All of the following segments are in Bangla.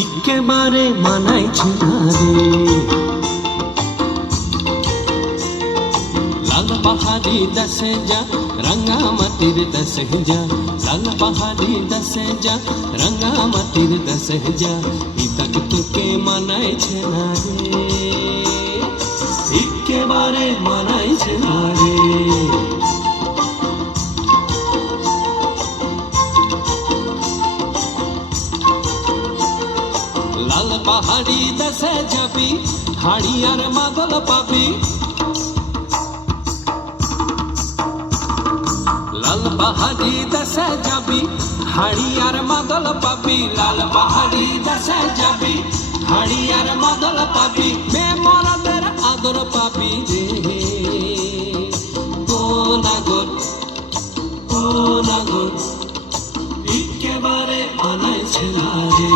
একেবারে মানাইছে না রে। লাল পাহাড়ি দেশে যা রাঙা মাটির দেশে যা, লাল পাহাড়ি দেশে যা রাঙা মাটির দেশে যা, পিতাকে তোকে মানাইছে না রে, একেবারে মানাইছে না রে। লাল পাহাড়ি দেশে যাবি হাড়ি আর মাদল পাবি, লাল পাহাড়ি দেশে যাবি হাড়ি আর মাদল পাবি, লাল পাহাড়ি দেশে যাবি হাড়ি আর মাদল পাবি, বেমরাদের আদর পাবি রে। ও নাগর ও নাগর একেবারে মানাইছে না রে।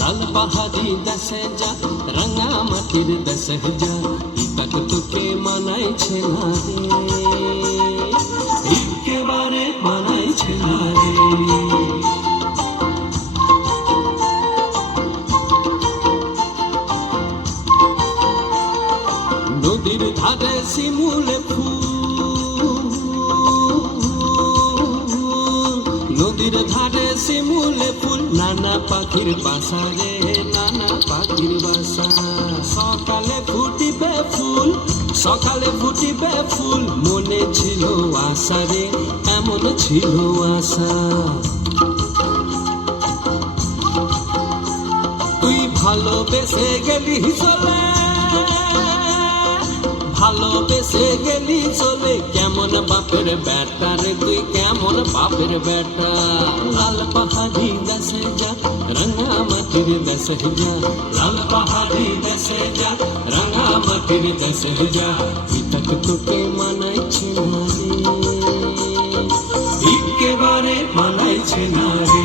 লাল পাহাড়ি দেশে যা রাঙা মাটির দেশে যা, পিতাক তোকে মানাইছে না রে, একেবারে মানাইছে না রে। নদীর ধারে শিমুল ফুল, নদীর ধারে শিমুল ফুল, নানা পাখির বাসা রে, নানা পাখির বাসা। সকালে ফুটিবে ফুল, সকালে ফুটিবে ফুল, মনে ছিল আশা রে, এমন ছিল আশা। তুই ভালোবেসে গেলি চলে, ভালোবেসে গেলি চলে, কেমন বাপের বেটা রে তুই, কেমন বাপের বেটা। লাল পাহাড়ি দেশে যা রাঙা মাটির দেশে যা, লাল পাহাড়ি দেশে যা রাঙা মাটির দেশে যা, পিতাকে তোকে মানাইছে না রে, একেবারে মানাইছে না রে।